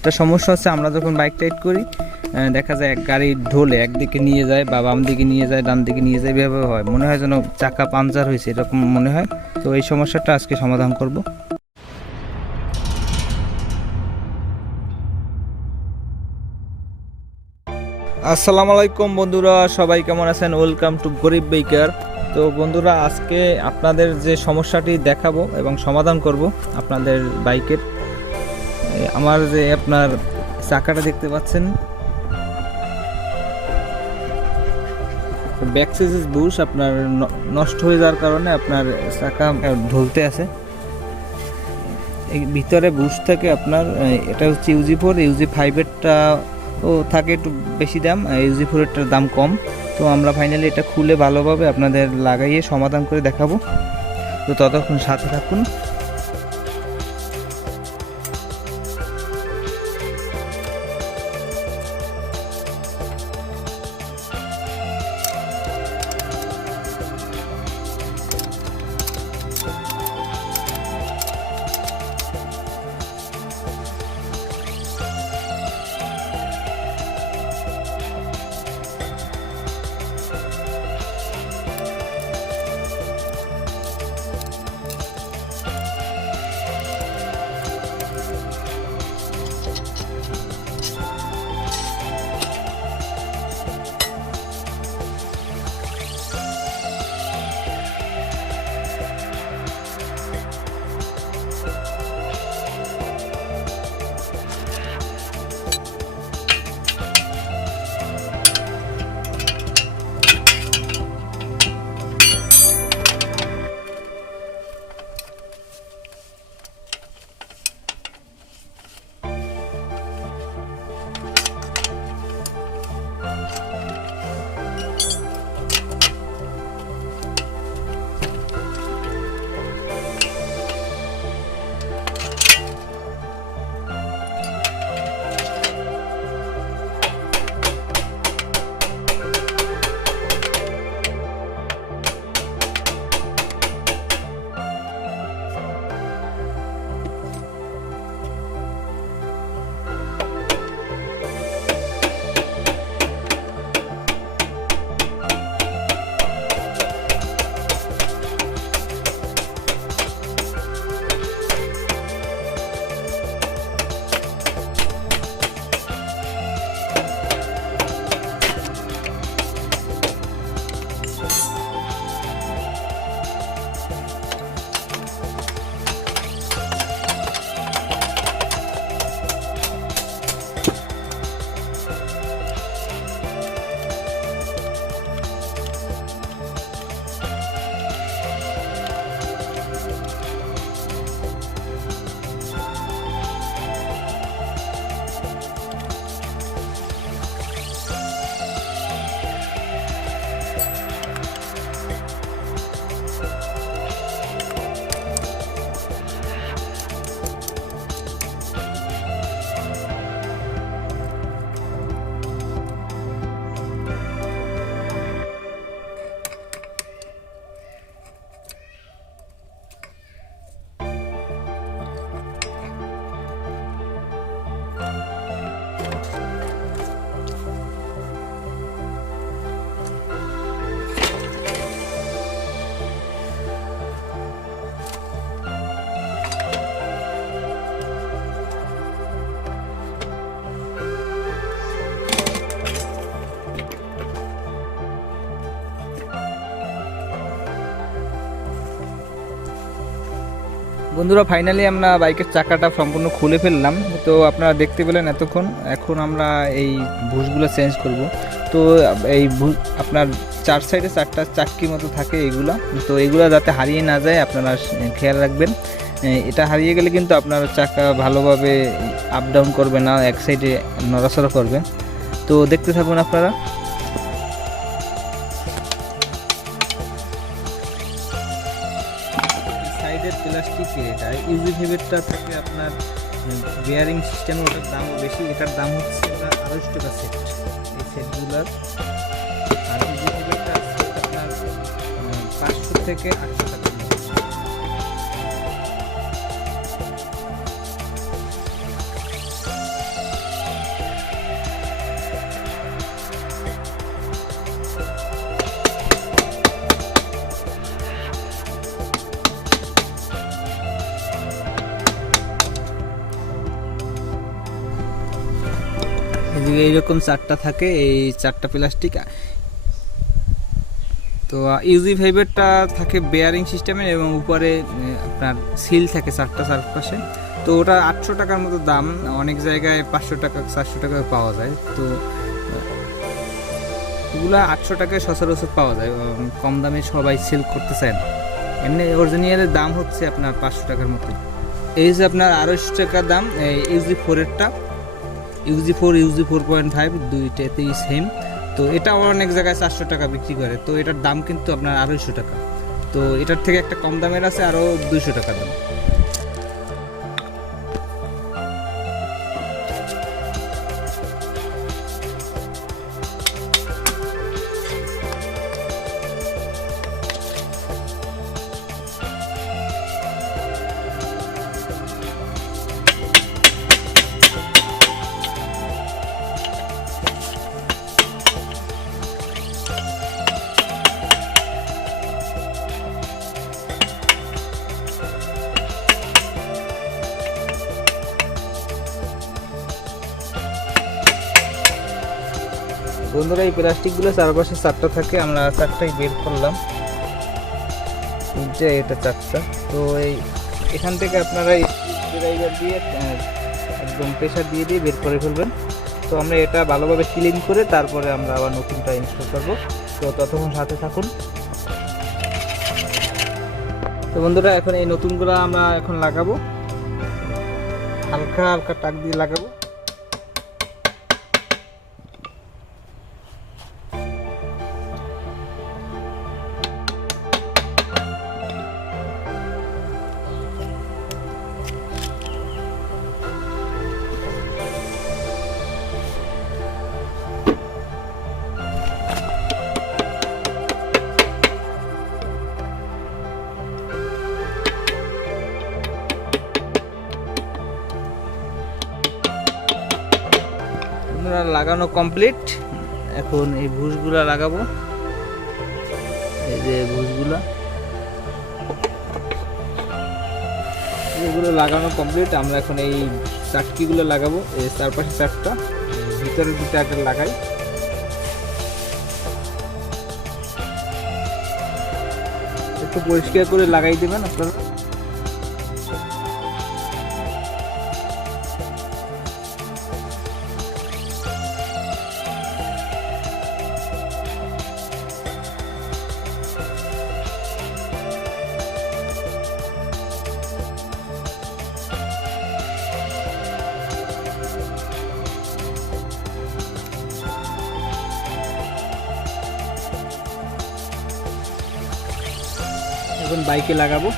একটা সমস্যা হচ্ছে আমরা যখন বাইক রাইড করি দেখা যায় এক গাড়ি ঢোলে একদিকে নিয়ে যায় বা বাম দিকে নিয়ে যায় ডান দিকে নিয়ে যায়, এভাবে হয়, মনে হয় যেন চাকা পাঞ্চার হয়েছে এরকম মনে হয়। তো এই সমস্যাটা আজকে সমাধান করব। আসসালামু আলাইকুম বন্ধুরা, সবাই কেমন আছেন? ওয়েলকাম টু গরিব বাইকার। তো বন্ধুরা, আজকে আপনাদের যে সমস্যাটি দেখাবো এবং সমাধান করব আপনাদের বাইকের, আমার যে আপনার চাকাটা দেখতে পাচ্ছেন, ব্যাক সেসেস বুশ আপনার নষ্ট হয়ে যাওয়ার কারণে আপনার চাকা ঢলতে আছে। এই ভিতরে বুশ থাকে আপনার, এটা হচ্ছে ইউজি4, ইউজি5এরটা ও থাকে একটু বেশি দাম, ইউজি4এরটার দাম কম। তো আমরা ফাইনালি এটা খুলে ভালোভাবে আপনাদের লাগাইয়ে সমাধান করে দেখাবো। তো ততক্ষণ সাথে থাকুন। বন্ধুরা, ফাইনালি আমরা বাইকের চাকাটা সম্পূর্ণ খুলে ফেললাম। তো আপনারা দেখতে পেলেন এতক্ষণ। এখন আমরা এই বুশগুলো চেঞ্জ করব। তো এই আপনার চার সাইডে চারটা চাক্কির মতো থাকে এইগুলা, তো এইগুলা যাতে হারিয়ে না যায় আপনারা খেয়াল রাখবেন। এটা হারিয়ে গেলে কিন্তু আপনার চাকা ভালোভাবে আপ ডাউন করবে না, এক সাইডে নড়াচড়া করবে। তো দেখতে থাকুন আপনারা। সাইডের প্লাস্টিকের এটা ইউজি5এরটা থাকে আপনার বেয়ারিং সিস্টেম, ওটার দামও বেশি। এটার দাম হচ্ছে 250 টাকা সেট, এই সেটগুলোর। আর ইউজি5এরটা আপনার 500 থেকে 800 টাকা। এইরকম 4টা থাকে, এই 4টা প্লাস্টিক। তো ইউজি ফাইবারটা থাকে বেয়ারিং সিস্টেমের এবং উপরে আপনার সিল থাকে 4টা চারপাশে। তো ওটা 800 টাকার মতো দাম, অনেক জায়গায় 500 টাকা 400 টাকায় পাওয়া যায়। তো এগুলা 800 টাকায় সচরাচর পাওয়া যায়, কম দামে সবাই সেল করতে চায় না। এমনি অরিজিনালের দাম হচ্ছে আপনার 500 টাকার মতো। এই যে আপনার 250 টাকা দাম ইউজি 4-এরটা, ইউজি 4 ইউজি 4.5 দুইটাতেই সেম। তো এটা অনেক জায়গায় 400 টাকা বিক্রি করে, তো এটার দাম কিন্তু আপনার 250 টাকা। তো এটার থেকে একটা কম দামের আছে আরও 200 টাকা দাম। বন্ধুরা, এই প্লাস্টিকগুলো চারপাশে 4টা থাকে, আমরা 4টাই বের করলাম, যে এটা 4টা। তো এখান থেকে আপনারা স্ক্রুড্রাইভার দিয়ে একদম প্রেশার দিয়ে দিয়ে বের করে ফেলবেন। তো আমরা এটা ভালোভাবে ক্লিন করে তারপরে আমরা আবার নতুনটা ইনস্টল করবো। তো ততক্ষণ সাথে থাকুন। তো বন্ধুরা, এখন এই নতুনগুলো আমরা এখন লাগাবো, হালকা হালকা টাক দিয়ে লাগাবো। লাগানো কমপ্লিট। এখন এই ভুসগুলা লাগাবো, এই যে ভুসগুলা, এগুলো লাগানো কমপ্লিট। আমরা এখন এই চাটকিগুলো লাগাবো, এই চারপাশে 4টা, ভিতরে 2টা আগে লাগাই। একটু পরিষ্কার করে লাগাই দেবেন আপনারা। এখন বাইকে লাগাবো।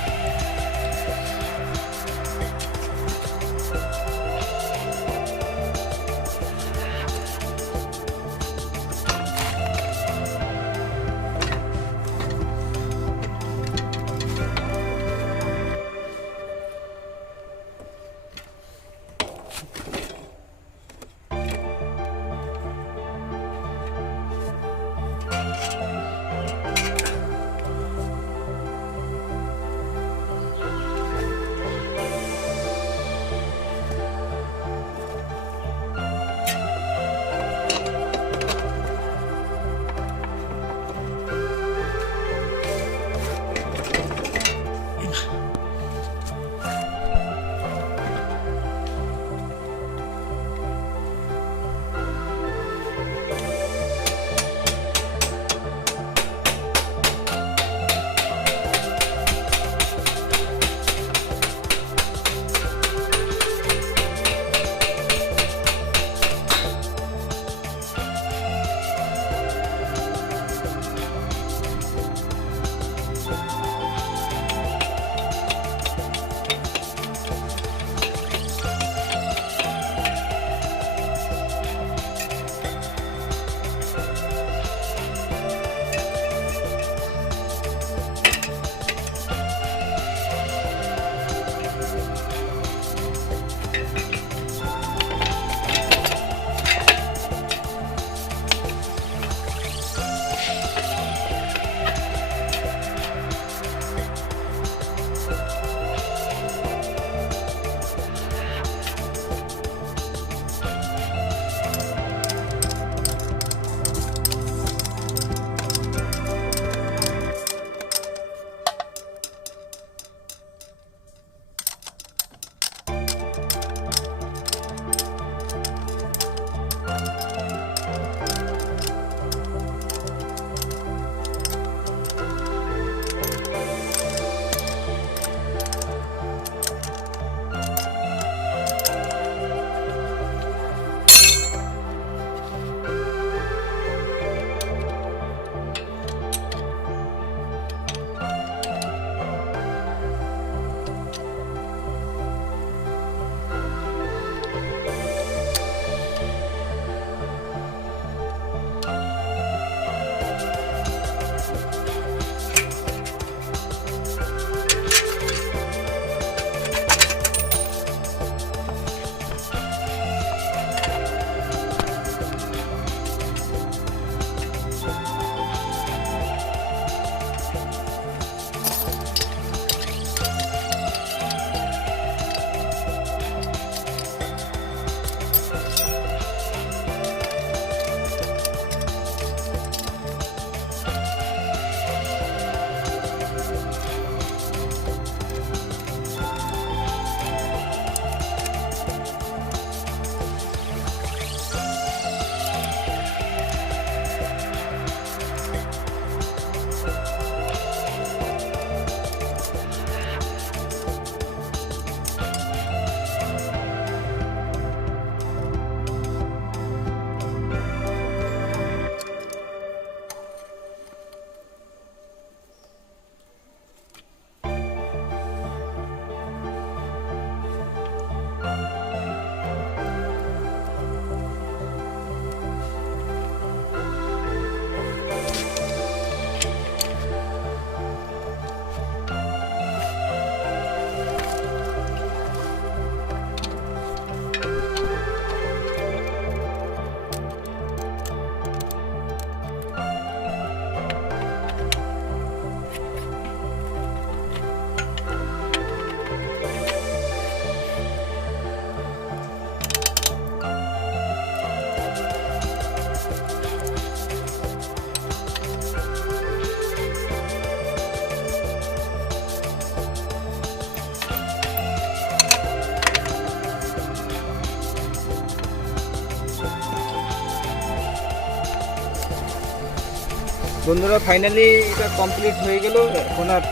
বন্ধুরা ফাইনালি এটা কমপ্লিট হয়ে গেল, এখন আর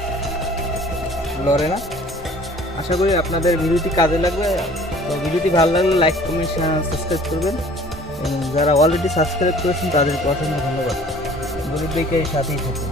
লড়ে না। আশা করি আপনাদের ভিডিওটি কাজে লাগবে। তো ভিডিওটি ভালো লাগলে লাইক কমেন্ট সাবস্ক্রাইব করবেন, এবং যারা অলরেডি সাবস্ক্রাইব করেছেন তাদেরকে অসংখ্য ধন্যবাদ। গরিব ভাইকে সাথেই থাকুন।